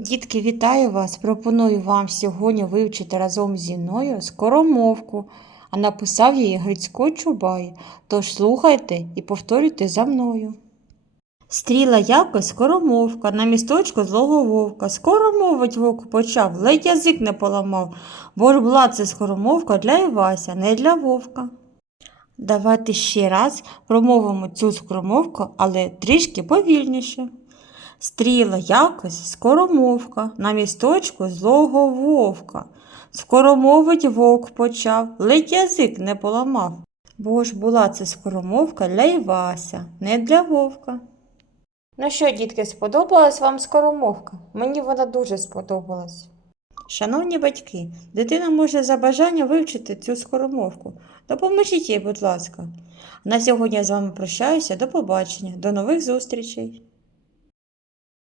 Дітки, вітаю вас! Пропоную вам сьогодні вивчити разом зі мною скоромовку, а написав її Грицько Чубай. Тож слухайте і повторюйте за мною. Стріла якось скоромовка, на місточку злого вовка. Скоро мовить вовк почав, ледь язик не поламав, бо ж була це скоромовка для Івася, не для вовка. Давайте ще раз промовимо цю скоромовку, але трішки повільніше. Стріла якось скоромовка, на місточку злого вовка. Скоромовить вовк почав, ледь язик не поламав. Бо ж була це скоромовка для Івася, не для вовка. Ну що, дітки, сподобалась вам скоромовка? Мені вона дуже сподобалась. Шановні батьки, дитина може за бажання вивчити цю скоромовку. Допоможіть їй, будь ласка. На сьогодні я з вами прощаюся. До побачення, до нових зустрічей.